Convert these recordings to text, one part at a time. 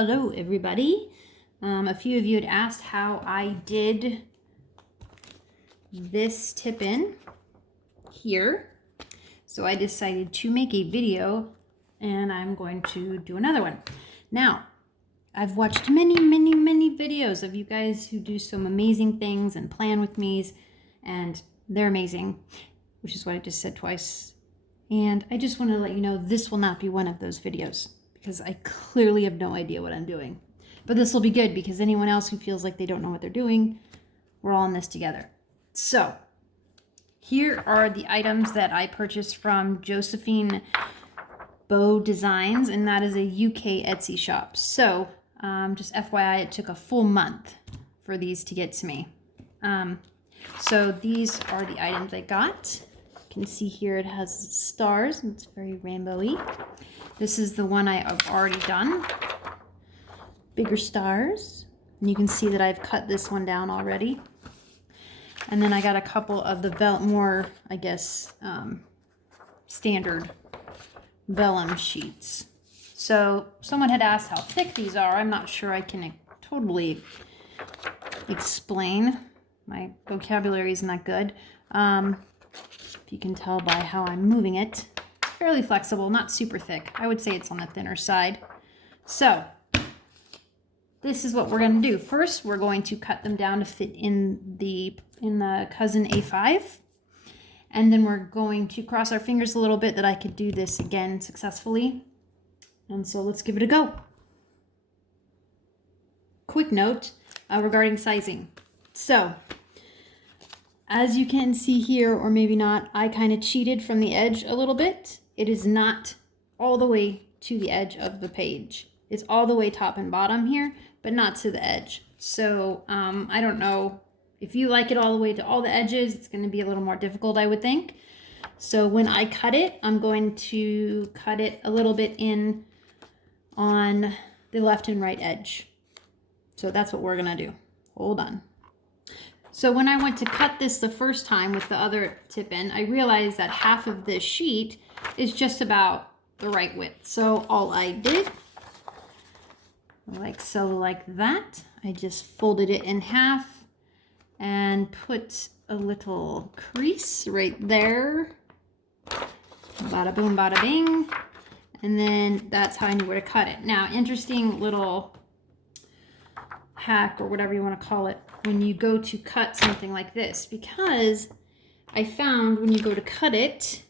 Hello everybody. A few of you had asked how I did this tip-in here. So I decided to make a video and I'm going to do another one. Now, I've watched many videos of you guys who do some amazing things and plan with me, and they're amazing, which is what I just said twice. And I just want to let you know this will not be one of those videos, because I clearly have no idea what I'm doing. But this will be good because anyone else who feels like they don't know what they're doing, we're all in this together. So here are the items that I purchased from Josephine Bow Designs, and that is a UK Etsy shop. So just FYI, it took a full month for these to get to me. So these are the items I got. You can see here it has stars, and it's very rainbowy. This is the one I've already done. Bigger stars. And you can see that I've cut this one down already. And then I got a couple of the more, I guess, standard vellum sheets. So someone had asked how thick these are. I'm not sure I can totally explain. My vocabulary isn't that good. If you can tell by how I'm moving it. It's fairly flexible, not super thick. I would say it's on the thinner side. So this is what we're going to do. First, we're going to cut them down to fit in the Cousin A5. And then we're going to cross our fingers a little bit that I could do this again successfully. And so let's give it a go. Quick note regarding sizing. So as you can see here, or maybe not, I kind of cheated from the edge a little bit. It is not all the way to the edge of the page. It's all the way top and bottom here, but not to the edge. So I don't know if you like it all the way to all the edges. It's going to be a little more difficult, I would think. So when I cut it, I'm going to cut it a little bit in on the left and right edge. So that's what we're going to do. Hold on. So when I went to cut this the first time with the other tip-in, I realized that half of this sheet is just about the right width. So all I did, like so, like that, I just folded it in half and put a little crease right there. Bada boom, bada bing. And then that's how I knew where to cut it. Now, interesting little hack, or whatever you want to call it, when you go to cut something like this, because I found when you go to cut it,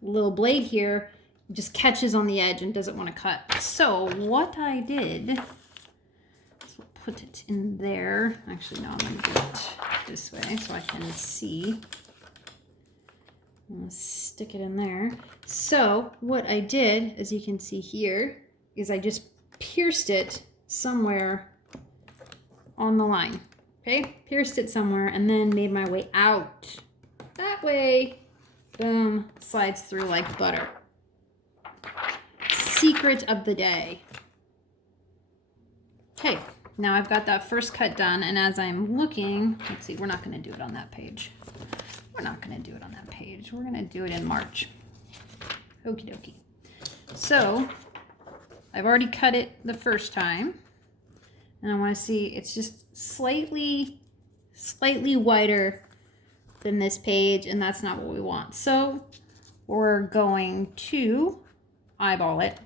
the little blade here just catches on the edge and doesn't want to cut. So what I did is put it in there. Actually, no, I'm going to do it this way so I can see. I'm going to stick it in there. So what I did, as you can see here, is I just pierced it somewhere on the line. Okay, pierced it somewhere and then made my way out. That way, boom, slides through like butter. Secret of the day. Okay, now I've got that first cut done, and as I'm looking, let's see, we're not going to do it on that page. We're not going to do it on that page. We're going to do it in March. Okie dokie. So, I've already cut it the first time. And I want to see, it's just slightly wider than this page, and that's not what we want. So we're going to eyeball it,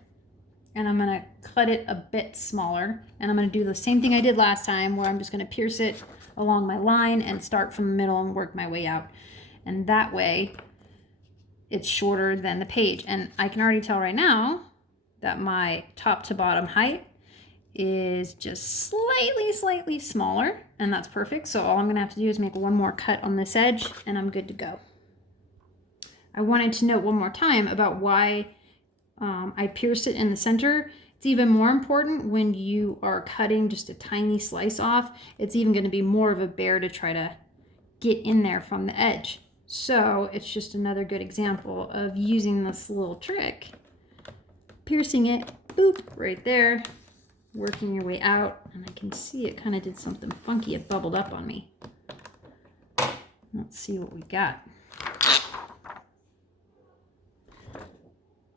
and I'm going to cut it a bit smaller, and I'm going to do the same thing I did last time, where I'm just going to pierce it along my line and start from the middle and work my way out. And that way it's shorter than the page. And I can already tell right now that my top to bottom height is just slightly smaller, and that's perfect. So all I'm gonna have to do is make one more cut on this edge and I'm good to go. I wanted to note one more time about why I pierced it in the center. It's even more important when you are cutting just a tiny slice off. It's even going to be more of a bear to try to get in there from the edge. So it's just another good example of using this little trick. Piercing it, boop, right there. Working your way out, and I can see it kind of did something funky. It bubbled up on me. Let's see what we got.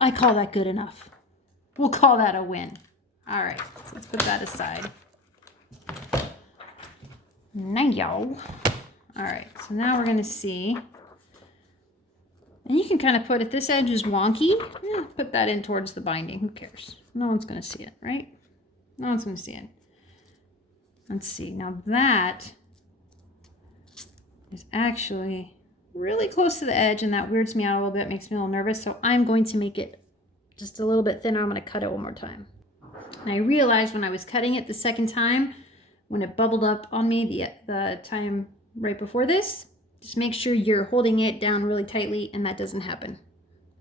I call that good enough. We'll call that a win. All right, let's put that aside. Now, all right, so now we're gonna see, and you can kind of put, if this edge is wonky, put that in towards the binding. Who cares? No one's gonna see it, right? No one's gonna see it. Let's see, now that is actually really close to the edge, and that weirds me out a little bit, makes me a little nervous, so I'm going to make it just a little bit thinner. I'm gonna cut it one more time. And I realized when I was cutting it the second time, when it bubbled up on me the time right before this, just make sure you're holding it down really tightly and that doesn't happen.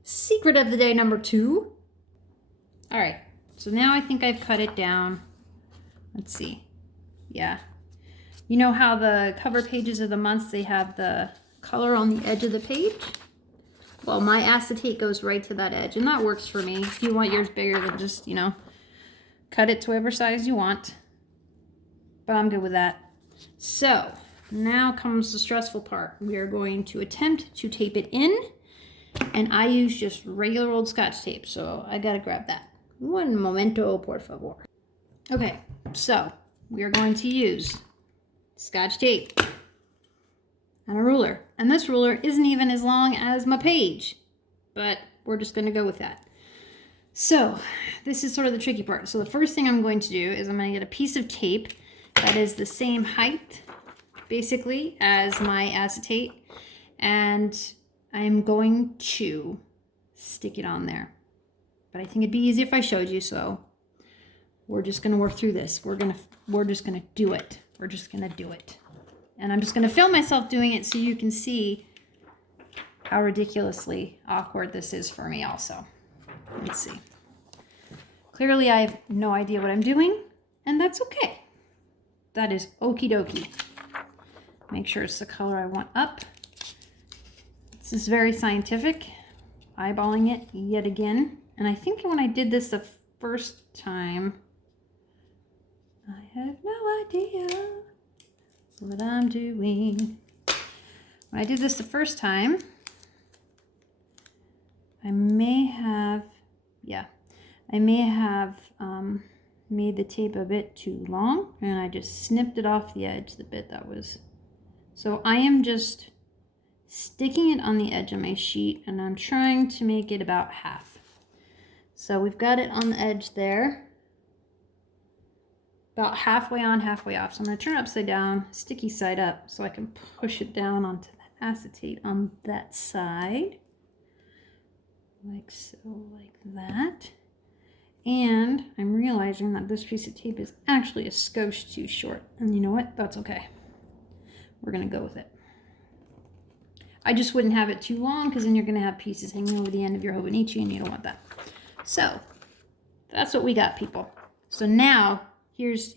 Secret of the day number 2. All right, so now I think I've cut it down. Let's see. Yeah. You know how the cover pages of the months, they have the color on the edge of the page? Well, my acetate goes right to that edge, and that works for me. If you want yours bigger, then just, you know, cut it to whatever size you want. But I'm good with that. So now comes the stressful part. We are going to attempt to tape it in, and I use just regular old Scotch tape, so I gotta grab that. Un momento, por favor. Okay, so we are going to use Scotch tape and a ruler. And this ruler isn't even as long as my page, but we're just gonna go with that. So this is sort of the tricky part. So the first thing I'm going to do is I'm gonna get a piece of tape that is the same height, basically, as my acetate, and I'm going to stick it on there. But I think it'd be easy if I showed you, so we're just gonna work through this. We're just gonna do it. We're just gonna do it. And I'm just gonna film myself doing it so you can see how ridiculously awkward this is for me also. Let's see. Clearly I have no idea what I'm doing, and that's okay. That is okie dokie. Make sure it's the color I want up. This is very scientific. Eyeballing it yet again. And I think when I did this the first time, I have no idea what I'm doing. When I did this the first time, I may have made the tape a bit too long, and I just snipped it off the edge, the bit that was. So I am just sticking it on the edge of my sheet, and I'm trying to make it about half. So we've got it on the edge there, about halfway on, halfway off. So I'm going to turn it upside down, sticky side up, so I can push it down onto the acetate on that side. Like so, like that. And I'm realizing that this piece of tape is actually a skosh too short. And you know what? That's okay. We're going to go with it. I just wouldn't have it too long, because then you're going to have pieces hanging over the end of your Hobonichi, and you don't want that. So that's what we got, people. So now here's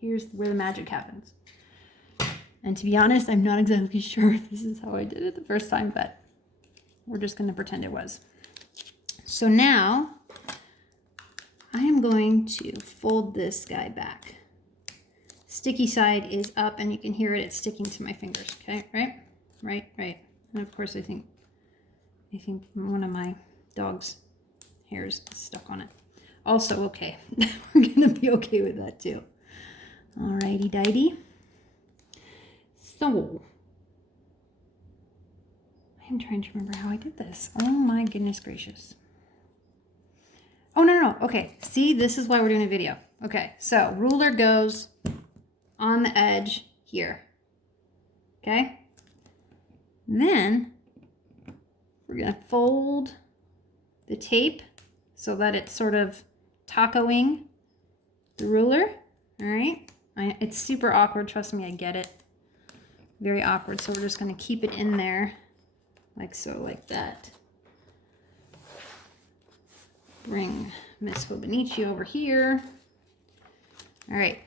where the magic happens. And to be honest, I'm not exactly sure if this is how I did it the first time, but we're just going to pretend it was. So now I am going to fold this guy back. Sticky side is up, and you can hear it. It's sticking to my fingers. Okay, right. And of course, I think one of my dog's hairs is stuck on it. Also, okay, we're gonna be okay with that too. Alrighty, dighty. So I'm trying to remember how I did this. Oh my goodness gracious. Oh, no. Okay, see, this is why we're doing a video. Okay, so ruler goes on the edge here. Okay? Then we're going to fold the tape so that it's sort of tacoing the ruler. All right? It's super awkward. Trust me, I get it. Very awkward. So we're just going to keep it in there like so, like that. Bring Miss Hobonichi over here. All right,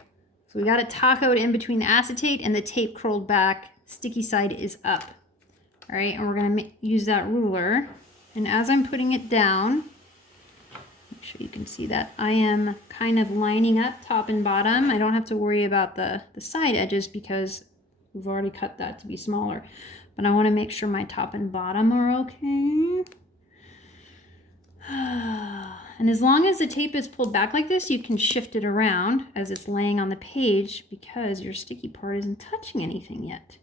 so we got it tacoed in between the acetate and the tape curled back. Sticky side is up. All right, and we're gonna use that ruler. And as I'm putting it down, make sure you can see that I am kind of lining up top and bottom. I don't have to worry about the side edges because we've already cut that to be smaller. But I wanna make sure my top and bottom are okay. And as long as the tape is pulled back like this, you can shift it around as it's laying on the page because your sticky part isn't touching anything yet.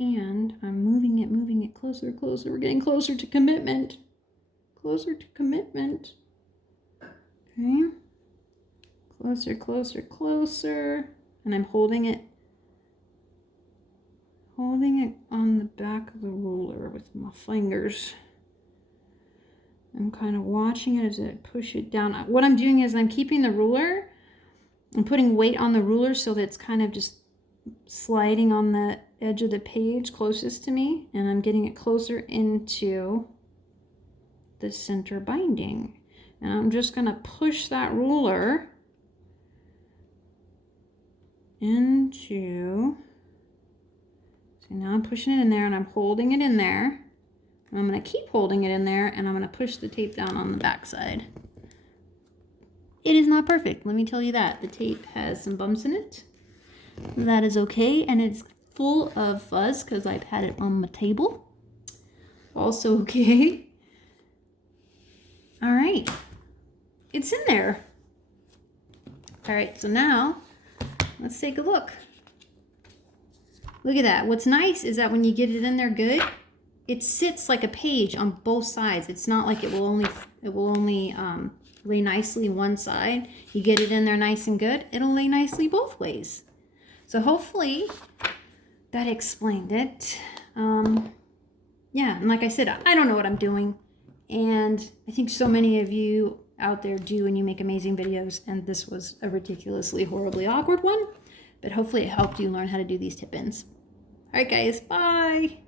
And I'm moving it closer, closer. We're getting closer to commitment. Closer to commitment. Okay. Closer, closer, closer. And I'm holding it on the back of the ruler with my fingers. I'm kind of watching it as I push it down. What I'm doing is I'm keeping the ruler and putting weight on the ruler so that it's kind of just sliding on the edge of the page closest to me, and I'm getting it closer into the center binding. And I'm just going to push that ruler into, so now I'm pushing it in there and I'm holding it in there. I'm going to keep holding it in there, and I'm going to push the tape down on the back side. It is not perfect, let me tell you that. The tape has some bumps in it. That is okay, and it's full of fuzz because I've had it on my table. Also okay. All right, it's in there. All right, so now let's take a look. Look at that. What's nice is that when you get it in there good, it sits like a page on both sides. It's not like it will only lay nicely one side. You get it in there nice and good, it'll lay nicely both ways. So hopefully that explained it. Yeah, and like I said, I don't know what I'm doing. And I think so many of you out there do, and you make amazing videos. And this was a ridiculously, horribly awkward one. But hopefully it helped you learn how to do these tip-ins. All right, guys, bye.